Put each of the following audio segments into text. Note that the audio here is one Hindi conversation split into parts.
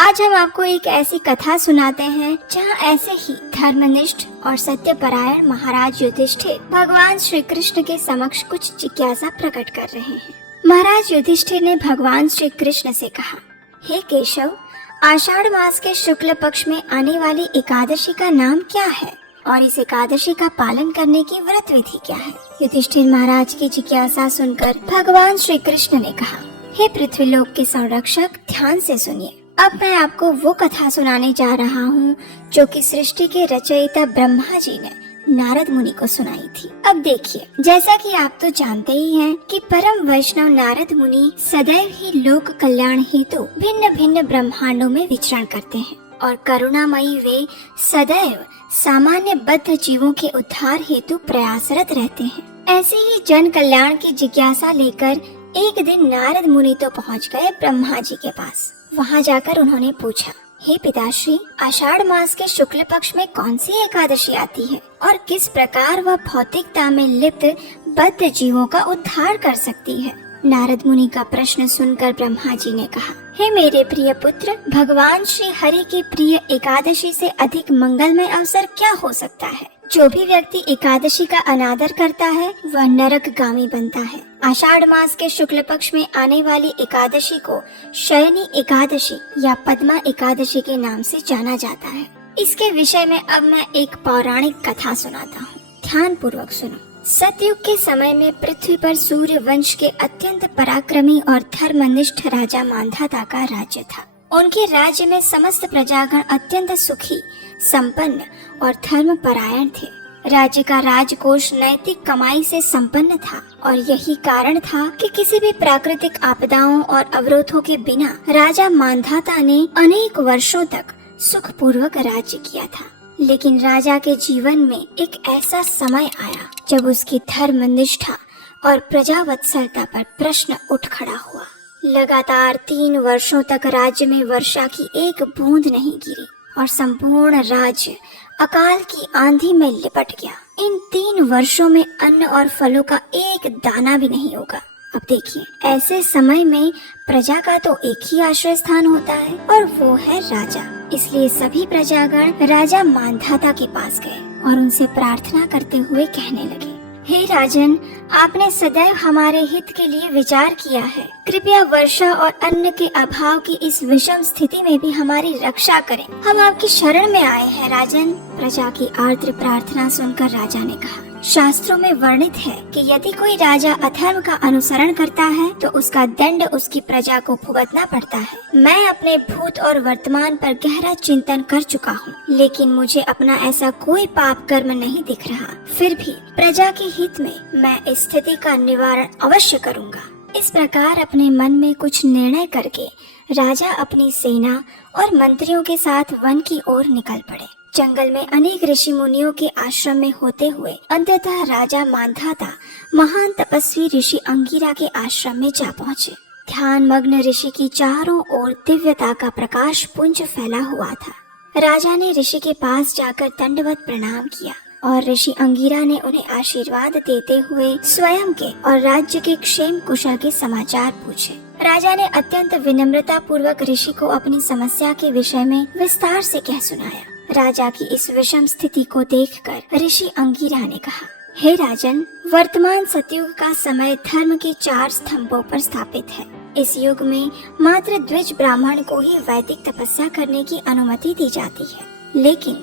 आज हम आपको एक ऐसी कथा सुनाते हैं जहां ऐसे ही धर्मनिष्ठ और सत्यपरायण महाराज युधिष्ठिर भगवान श्री कृष्ण के समक्ष कुछ जिज्ञासा प्रकट कर रहे हैं। महाराज युधिष्ठिर ने भगवान श्री कृष्ण से कहा, हे केशव, आषाढ़ मास के शुक्ल पक्ष में आने वाली एकादशी का नाम क्या है और इस एकादशी का पालन करने की व्रत विधि क्या है? युधिष्ठिर महाराज की जिज्ञासा सुनकर भगवान श्री कृष्ण ने कहा, हे पृथ्वीलोक के संरक्षक, ध्यान से सुनिए। अब मैं आपको वो कथा सुनाने जा रहा हूँ जो कि सृष्टि के रचयिता ब्रह्मा जी ने नारद मुनि को सुनाई थी। अब देखिए, जैसा कि आप तो जानते ही हैं कि परम वैष्णव नारद मुनि सदैव ही लोक कल्याण हेतु भिन्न भिन्न ब्रह्मांडों में विचरण करते हैं और करुणामयी वे सदैव सामान्य बद्ध जीवों के उद्धार हेतु प्रयासरत रहते हैं। ऐसे ही जन कल्याण की जिज्ञासा लेकर एक दिन नारद मुनि तो पहुँच गए ब्रह्मा जी के पास। वहाँ जाकर उन्होंने पूछा, हे पिताश्री, आषाढ़ मास के शुक्ल पक्ष में कौन सी एकादशी आती है और किस प्रकार वह भौतिकता में लिप्त बद्ध जीवों का उद्धार कर सकती है? नारद मुनि का प्रश्न सुनकर ब्रह्मा जी ने कहा, हे मेरे प्रिय पुत्र, भगवान श्री हरि की प्रिय एकादशी से अधिक मंगलमय अवसर क्या हो सकता है? जो भी व्यक्ति एकादशी का अनादर करता है वह नरकगामी बनता है। आषाढ़ मास के शुक्ल पक्ष में आने वाली एकादशी को शयनी एकादशी या पद्मा एकादशी के नाम से जाना जाता है। इसके विषय में अब मैं एक पौराणिक कथा सुनाता हूँ, ध्यान पूर्वक सुनो। सतयुग के समय में पृथ्वी पर सूर्य वंश के अत्यंत पराक्रमी और धर्मनिष्ठ राजा मांधाता का राज्य था। उनके राज्य में समस्त प्रजागण अत्यंत सुखी, संपन्न और धर्म परायण थे। राज्य का राजकोष नैतिक कमाई से संपन्न था और यही कारण था कि किसी भी प्राकृतिक आपदाओं और अवरोधों के बिना राजा मांधाता ने अनेक वर्षों तक सुखपूर्वक राज्य किया था। लेकिन राजा के जीवन में एक ऐसा समय आया जब उसकी धर्मनिष्ठा और प्रजावत्सलता पर प्रश्न उठ खड़ा हुआ। लगातार 3 वर्षों तक राज्य में वर्षा की एक बूंद नहीं गिरी और संपूर्ण राज्य अकाल की आंधी में लिपट गया। इन 3 वर्षों में अन्न और फलों का एक दाना भी नहीं होगा। अब देखिए, ऐसे समय में प्रजा का तो एक ही आश्रय स्थान होता है और वो है राजा। इसलिए सभी प्रजागण राजा मांधाता के पास गए और उनसे प्रार्थना करते हुए कहने लगे, हे राजन, आपने सदैव हमारे हित के लिए विचार किया है। कृपया वर्षा और अन्न के अभाव की इस विषम स्थिति में भी हमारी रक्षा करें। हम आपकी शरण में आए हैं राजन। प्रजा की आर्द्र प्रार्थना सुनकर राजा ने कहा, शास्त्रों में वर्णित है कि यदि कोई राजा अधर्म का अनुसरण करता है तो उसका दंड उसकी प्रजा को भुगतना पड़ता है। मैं अपने भूत और वर्तमान पर गहरा चिंतन कर चुका हूँ, लेकिन मुझे अपना ऐसा कोई पाप कर्म नहीं दिख रहा। फिर भी प्रजा के हित में मैं इस स्थिति का निवारण अवश्य करूँगा। इस प्रकार अपने मन में कुछ निर्णय करके राजा अपनी सेना और मंत्रियों के साथ वन की ओर निकल पड़े। जंगल में अनेक ऋषि मुनियों के आश्रम में होते हुए अंततः राजा मांधाता महान तपस्वी ऋषि अंगिरा के आश्रम में जा पहुँचे। ध्यान मग्न ऋषि की चारों ओर दिव्यता का प्रकाश पुंज फैला हुआ था। राजा ने ऋषि के पास जाकर दंडवत प्रणाम किया और ऋषि अंगिरा ने उन्हें आशीर्वाद देते हुए स्वयं के और राज्य के क्षेम कुशल के समाचार पूछे। राजा ने अत्यंत विनम्रता पूर्वक ऋषि को अपनी समस्या के विषय में विस्तार से कह सुनाया। राजा की इस विषम स्थिति को देखकर ऋषि अंगिरा ने कहा, हे राजन, वर्तमान सतयुग का समय धर्म के 4 स्तंभों पर स्थापित है। इस युग में मात्र द्विज ब्राह्मण को ही वैदिक तपस्या करने की अनुमति दी जाती है। लेकिन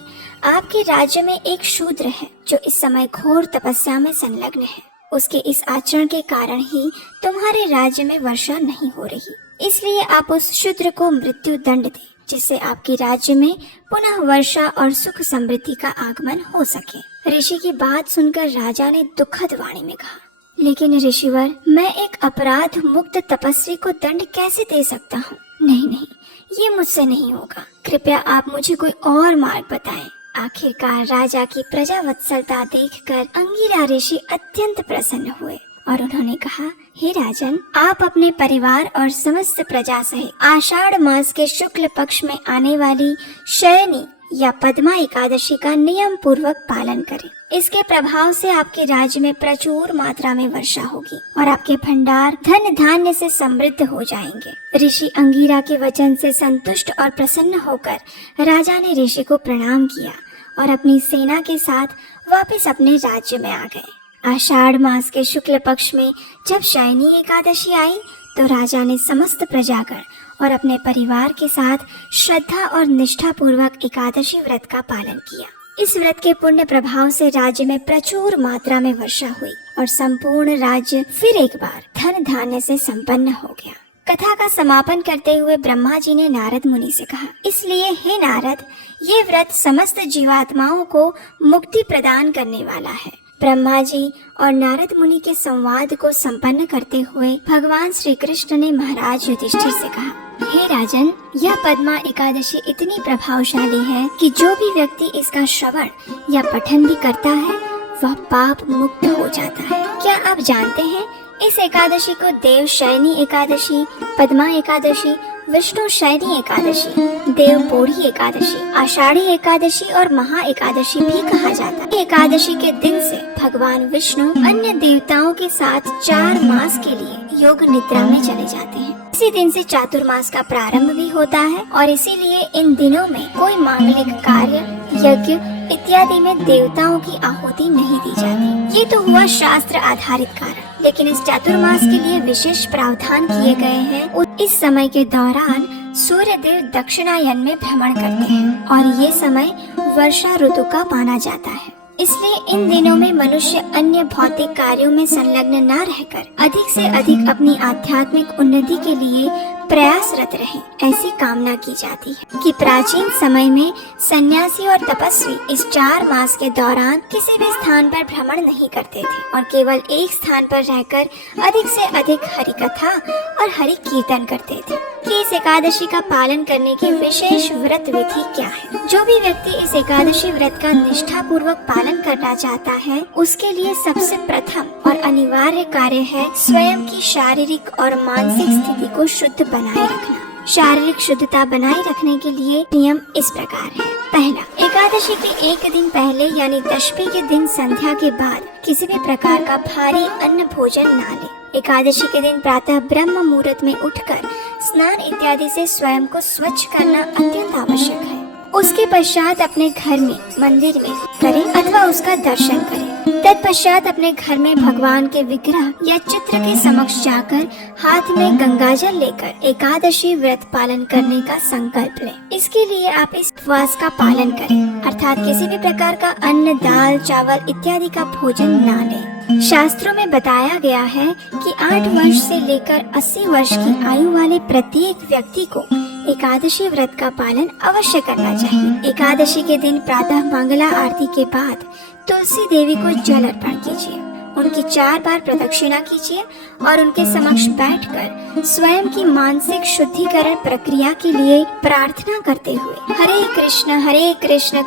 आपके राज्य में एक शूद्र है जो इस समय घोर तपस्या में संलग्न है। उसके इस आचरण के कारण ही तुम्हारे राज्य में वर्षा नहीं हो रही। इसलिए आप उस शूद्र को मृत्यु दंड दें, जिससे आपके राज्य में पुनः वर्षा और सुख समृद्धि का आगमन हो सके। ऋषि की बात सुनकर राजा ने दुखद वाणी में कहा, लेकिन ऋषिवर, मैं एक अपराध मुक्त तपस्वी को दंड कैसे दे सकता हूँ? नहीं, ये मुझसे नहीं होगा। कृपया आप मुझे कोई और मार्ग बताएं। आखिरकार राजा की प्रजावत्सलता देखकर अंगिरा ऋषि अत्यंत प्रसन्न हुए और उन्होंने कहा, हे राजन, आप अपने परिवार और समस्त प्रजा सहित आषाढ़ मास के शुक्ल पक्ष में आने वाली शयनी या पद्मा एकादशी का नियम पूर्वक पालन करें। इसके प्रभाव से आपके राज्य में प्रचुर मात्रा में वर्षा होगी और आपके भंडार धन धान्य से समृद्ध हो जाएंगे। ऋषि अंगीरा के वचन से संतुष्ट और प्रसन्न होकर राजा ने ऋषि को प्रणाम किया और अपनी सेना के साथ वापस अपने राज्य में आ गए। आषाढ़ मास के शुक्ल पक्ष में जब शयनी एकादशी आई तो राजा ने समस्त प्रजागण और अपने परिवार के साथ श्रद्धा और निष्ठा पूर्वक एकादशी व्रत का पालन किया। इस व्रत के पुण्य प्रभाव से राज्य में प्रचुर मात्रा में वर्षा हुई और संपूर्ण राज्य फिर एक बार धन धान्य से संपन्न हो गया। कथा का समापन करते हुए ब्रह्मा जी ने नारद मुनि से कहा, इसलिए हे नारद, ये व्रत समस्त जीवात्माओं को मुक्ति प्रदान करने वाला है। ब्रह्मा जी और नारद मुनि के संवाद को संपन्न करते हुए भगवान श्री कृष्ण ने महाराज युधिष्ठिर से कहा, हे राजन, यह पद्मा एकादशी इतनी प्रभावशाली है कि जो भी व्यक्ति इसका श्रवण या पठन भी करता है वह पाप मुक्त हो जाता है। क्या आप जानते हैं, इस एकादशी को देव शयनी एकादशी, पद्मा एकादशी, विष्णु शयनी एकादशी, देव पोढ़ी एकादशी, आषाढ़ी एकादशी और महा एकादशी भी कहा जाता है। एकादशी के दिन से भगवान विष्णु अन्य देवताओं के साथ 4 मास के लिए योग निद्रा में चले जाते हैं। इसी दिन से चातुर्मास का प्रारंभ भी होता है और इसीलिए इन दिनों में कोई मांगलिक कार्य, यज्ञ इत्यादि में देवताओं की आहुति नहीं दी जाती। ये तो हुआ शास्त्र आधारित कारण, लेकिन इस चातुर्मास के लिए विशेष प्रावधान किए गए हैं। इस समय के दौरान सूर्य देव दक्षिणायन में भ्रमण करते हैं और ये समय वर्षा ऋतु का माना जाता है। इसलिए इन दिनों में मनुष्य अन्य भौतिक कार्यों में संलग्न न रहकर अधिक से अधिक अपनी आध्यात्मिक उन्नति के लिए प्रयासरत रहे, ऐसी कामना की जाती है। कि प्राचीन समय में सन्यासी और तपस्वी इस 4 मास के दौरान किसी भी स्थान पर भ्रमण नहीं करते थे और केवल एक स्थान पर रहकर अधिक से अधिक हरि कथा और हरि कीर्तन करते थे। कि इस एकादशी का पालन करने की विशेष व्रत विधि क्या है? जो भी व्यक्ति इस एकादशी व्रत का निष्ठा पूर्वक पालन करना चाहता है, उसके लिए सबसे प्रथम और अनिवार्य कार्य है स्वयं की शारीरिक और मानसिक स्थिति को शुद्ध बनाए रखना। शारीरिक शुद्धता बनाए रखने के लिए नियम इस प्रकार है। पहला, एकादशी के एक दिन पहले यानी दशमी के दिन संध्या के बाद किसी भी प्रकार का भारी अन्न भोजन ना ले। एकादशी के दिन प्रातः ब्रह्म मुहूर्त में उठकर स्नान इत्यादि से स्वयं को स्वच्छ करना अत्यंत आवश्यक है। उसके पश्चात अपने घर में, मंदिर में करें अथवा उसका दर्शन करें। तत्पश्चात अपने घर में भगवान के विग्रह या चित्र के समक्ष जाकर हाथ में गंगाजल लेकर एकादशी व्रत पालन करने का संकल्प लें। इसके लिए आप इस उपवास का पालन करें, अर्थात किसी भी प्रकार का अन्न, दाल, चावल इत्यादि का भोजन न लें। शास्त्रों में बताया गया है कि 8 वर्ष से लेकर 80 वर्ष की आयु वाले प्रत्येक व्यक्ति को एकादशी व्रत का पालन अवश्य करना चाहिए। एकादशी के दिन प्रातः मंगला आरती के बाद तुलसी देवी को जल अर्पण कीजिए, उनकी 4 बार प्रदक्षिणा कीजिए और उनके समक्ष बैठकर स्वयं की मानसिक शुद्धिकरण प्रक्रिया के लिए प्रार्थना करते हुए हरे कृष्ण कृष्ण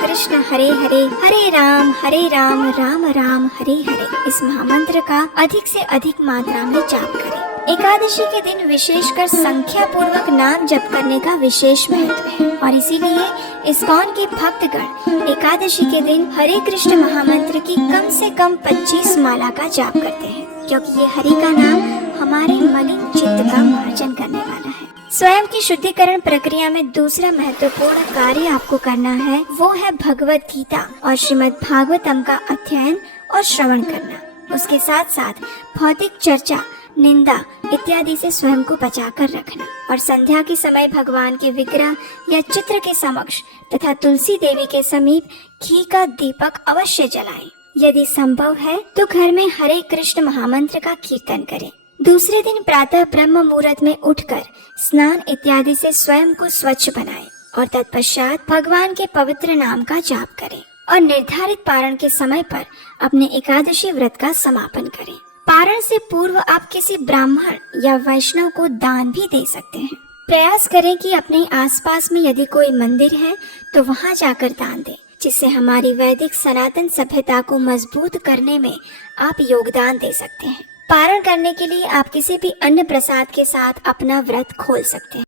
कृष्ण हरे हरे, हरे राम राम राम हरे हरे इस महामंत्र का अधिक से अधिक मात्रा में जाप करें। एकादशी के दिन विशेषकर संख्या पूर्वक नाम जप करने का विशेष महत्व है और इसीलिए इस्कॉन के भक्तगण एकादशी के दिन हरे कृष्ण महामंत्र की कम से कम 25 माला का जाप करते हैं, क्योंकि ये हरि का नाम हमारे मलिन चित्त का मार्जन करने वाला है। स्वयं की शुद्धिकरण प्रक्रिया में दूसरा महत्वपूर्ण कार्य आपको करना है, वो है भगवत गीता और श्रीमद् भागवतम का अध्ययन और श्रवण करना। उसके साथ साथ भौतिक चर्चा, निंदा इत्यादि से स्वयं को बचाकर रखना और संध्या के समय भगवान के विग्रह या चित्र के समक्ष तथा तुलसी देवी के समीप घी का दीपक अवश्य जलाएं। यदि संभव है तो घर में हरे कृष्ण महामंत्र का कीर्तन करें। दूसरे दिन प्रातः ब्रह्म मुहूर्त में उठकर स्नान इत्यादि से स्वयं को स्वच्छ बनाएं और तत्पश्चात भगवान के पवित्र नाम का जाप करें और निर्धारित पारण के समय पर अपने एकादशी व्रत का समापन करें। पारण से पूर्व आप किसी ब्राह्मण या वैष्णव को दान भी दे सकते हैं। प्रयास करें कि अपने आसपास में यदि कोई मंदिर है तो वहां जाकर दान दें, जिससे हमारी वैदिक सनातन सभ्यता को मजबूत करने में आप योगदान दे सकते हैं। पारण करने के लिए आप किसी भी अन्य प्रसाद के साथ अपना व्रत खोल सकते हैं।